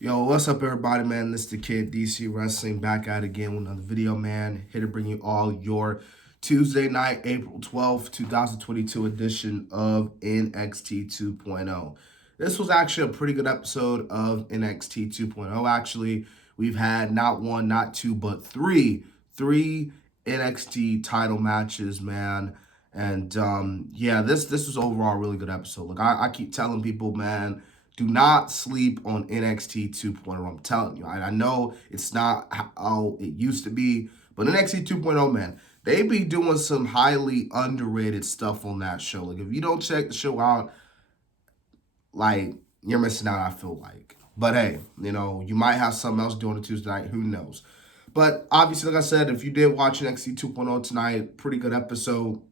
Yo, what's up, everybody, man? This is the Kid, DC Wrestling, back at it again with another video, man. Here to bring you all your Tuesday night, April 12th, 2022 edition of NXT 2.0. This was actually a pretty good episode of NXT 2.0. Actually, we've had not one, not two, but three NXT title matches, man. And yeah, this was overall a really good episode. Look, I keep telling people, man, do not sleep on NXT 2.0. I'm telling you. I know it's not how it used to be, but NXT 2.0, man, they be doing some highly underrated stuff on that show. Like, if you don't check the show out, like, you're missing out, I feel like. But hey, you might have something else doing it Tuesday night. Who knows? But obviously, like I said, if you did watch NXT 2.0 tonight, pretty good episode.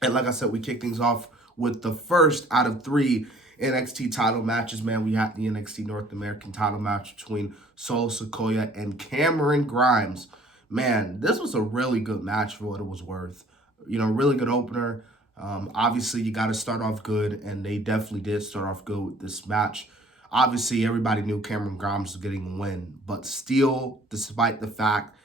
And like I said, we kick things off with the first out of three NXT title matches, man. We had the NXT North American title match between Solo Sequoia and Cameron Grimes. Man, this was a really good match for what it was worth. Really good opener. Obviously, you got to start off good, and they definitely did start off good with this match. Obviously, everybody knew Cameron Grimes was getting the win, but still, despite the fact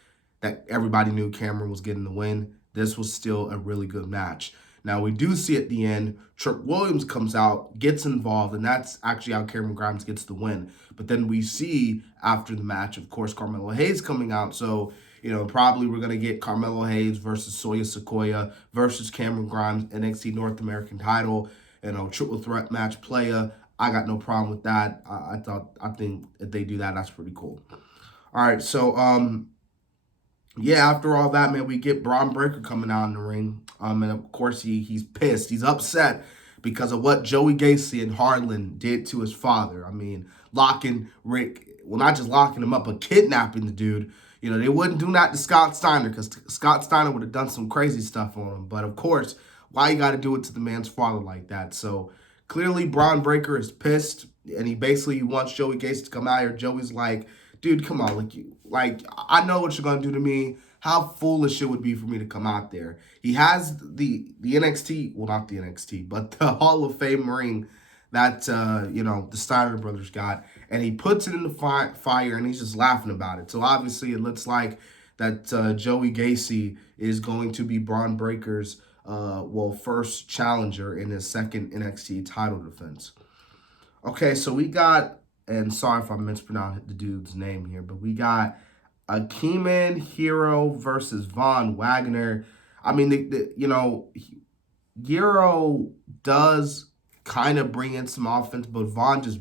that everybody knew Cameron was getting the win, this was still a really good match. Now, we do see at the end, Trick Williams comes out, gets involved, and that's actually how Cameron Grimes gets the win. But then we see after the match, of course, Carmelo Hayes coming out. So, probably we're going to get Carmelo Hayes versus Soya Sequoia versus Cameron Grimes, NXT North American title, triple threat match playa. I got no problem with that. I think if they do that, that's pretty cool. All right, so yeah, after all that, man, we get Braun Breaker coming out in the ring. And of course he's pissed. He's upset because of what Joey Gacy and Harlan did to his father. I mean, locking Rick, well, not just locking him up, but kidnapping the dude. They wouldn't do that to Scott Steiner because Scott Steiner would have done some crazy stuff on him. But of course, why you got to do it to the man's father like that? So clearly, Braun Breaker is pissed, and he basically wants Joey Gacy to come out here. Joey's like, dude, come on, like I know what you're gonna do to me. How foolish it would be for me to come out there. He has the NXT, well, not the NXT, but the Hall of Fame ring that the Steiner brothers got, and he puts it in the fire, and he's just laughing about it. So obviously, it looks like that Joey Gacy is going to be Braun Breaker's first challenger in his second NXT title defense. Okay, so we got, and sorry if I mispronounced the dude's name here, but we got Akeem Hero versus Von Wagner. I mean, Hero does kind of bring in some offense, but Von just,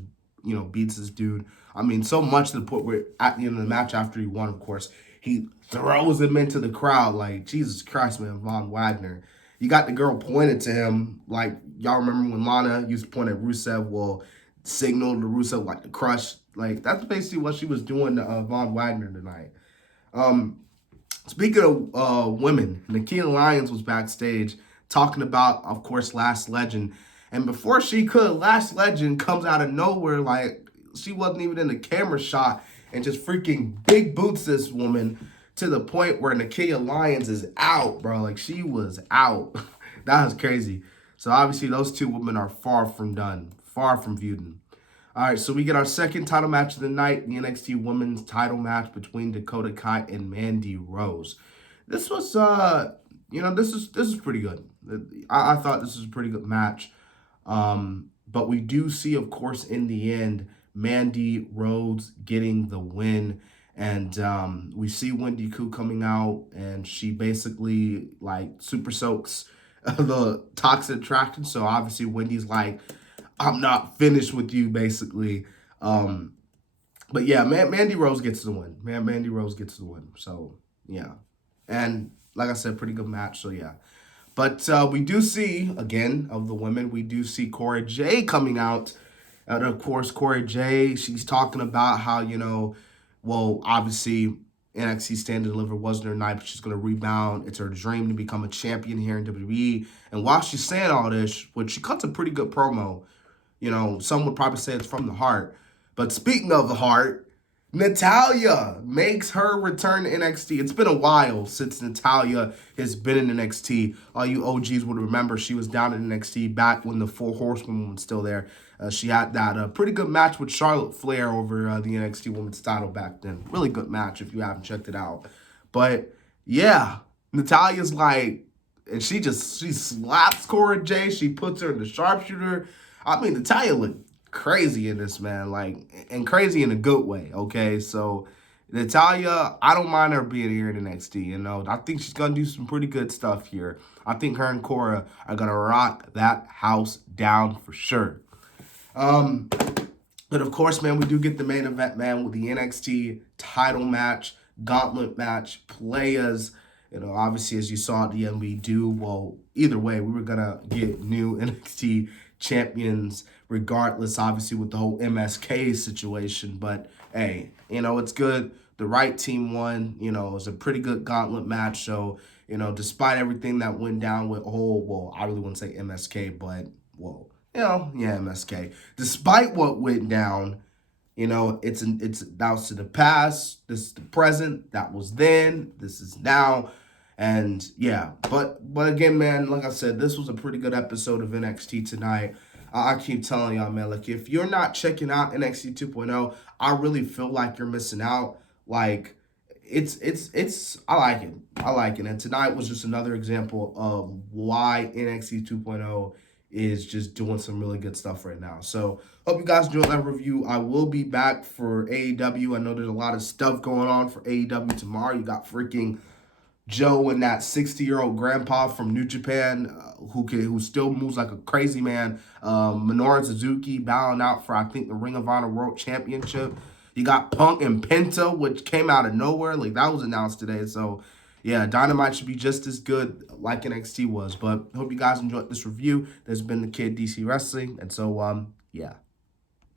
beats this dude. I mean, so much to the point where at the end of the match after he won, of course, he throws him into the crowd. Like, Jesus Christ, man, Von Wagner. You got the girl pointed to him. Like, y'all remember when Lana used to point at Rusev? Well, signal to Rusev like the crush. Like, that's basically what she was doing to Von Wagner tonight. Speaking of women, Nakia Lyons was backstage talking about, of course, Last Legend. And before she could, Last Legend comes out of nowhere, like she wasn't even in the camera shot, and just freaking big boots this woman to the point where Nakia Lyons is out, bro. Like, she was out. That was crazy. So obviously those two women are far from done, far from feuding. All right, so we get our second title match of the night, the NXT Women's title match between Dakota Kai and Mandy Rose. This was, this is pretty good. I thought this was a pretty good match. But we do see, of course, in the end, Mandy Rose getting the win. And we see Wendy Koo coming out, and she basically, like, super soaks the toxic attraction. So obviously Wendy's like, I'm not finished with you, basically. But yeah, Mandy Rose gets the win. Mandy Rose gets the win. So yeah, and like I said, pretty good match. So yeah, but we do see, again, of the women, we do see Cora Jade coming out. And of course, Cora Jade, she's talking about how, obviously NXT Stand and Deliver wasn't her night, but she's going to rebound. It's her dream to become a champion here in WWE. And while she's saying all this, which she cuts a pretty good promo, some would probably say it's from the heart. But speaking of the heart, Natalya makes her return to NXT. It's been a while since Natalya has been in NXT. All you OGs would remember she was down in NXT back when the Four Horsewomen was still there. She had that pretty good match with Charlotte Flair over the NXT Women's title back then. Really good match if you haven't checked it out. But yeah, Natalya's like, and she slaps Cora Jade. She puts her in the sharpshooter. I mean, Natalya looked crazy in this, man, like, and crazy in a good way. Okay, so Natalya, I don't mind her being here in NXT. You know, I think she's gonna do some pretty good stuff here. I think her and Cora are gonna rock that house down for sure. But of course, man, we do get the main event, man, with the NXT title match, gauntlet match, players. You know, obviously, as you saw at the end, we do, well, either way, we were going to get new NXT champions, regardless, obviously, with the whole MSK situation. But, hey, you know, it's good. The right team won. You know, it was a pretty good gauntlet match. So, you know, despite everything that went down with well, I really wouldn't say MSK, but, well, you know, yeah, MSK. Despite what went down, you know, it's that was to the past. This is the present. That was then. This is now. And yeah, but again, man, like I said, this was a pretty good episode of NXT tonight. I keep telling y'all, man, like, if you're not checking out NXT 2.0, I really feel like you're missing out. Like, I like it. I like it. And tonight was just another example of why NXT 2.0 is just doing some really good stuff right now. So hope you guys enjoyed that review. I will be back for AEW. I know there's a lot of stuff going on for AEW tomorrow. You got freaking Joe and that 60-year-old grandpa from New Japan who still moves like a crazy man. Minoru Suzuki bowing out for, I think, the Ring of Honor World Championship. You got Punk and Penta, which came out of nowhere. Like, that was announced today. So yeah, Dynamite should be just as good like NXT was. But hope you guys enjoyed this review. There's been the Kid DC Wrestling. And so, yeah.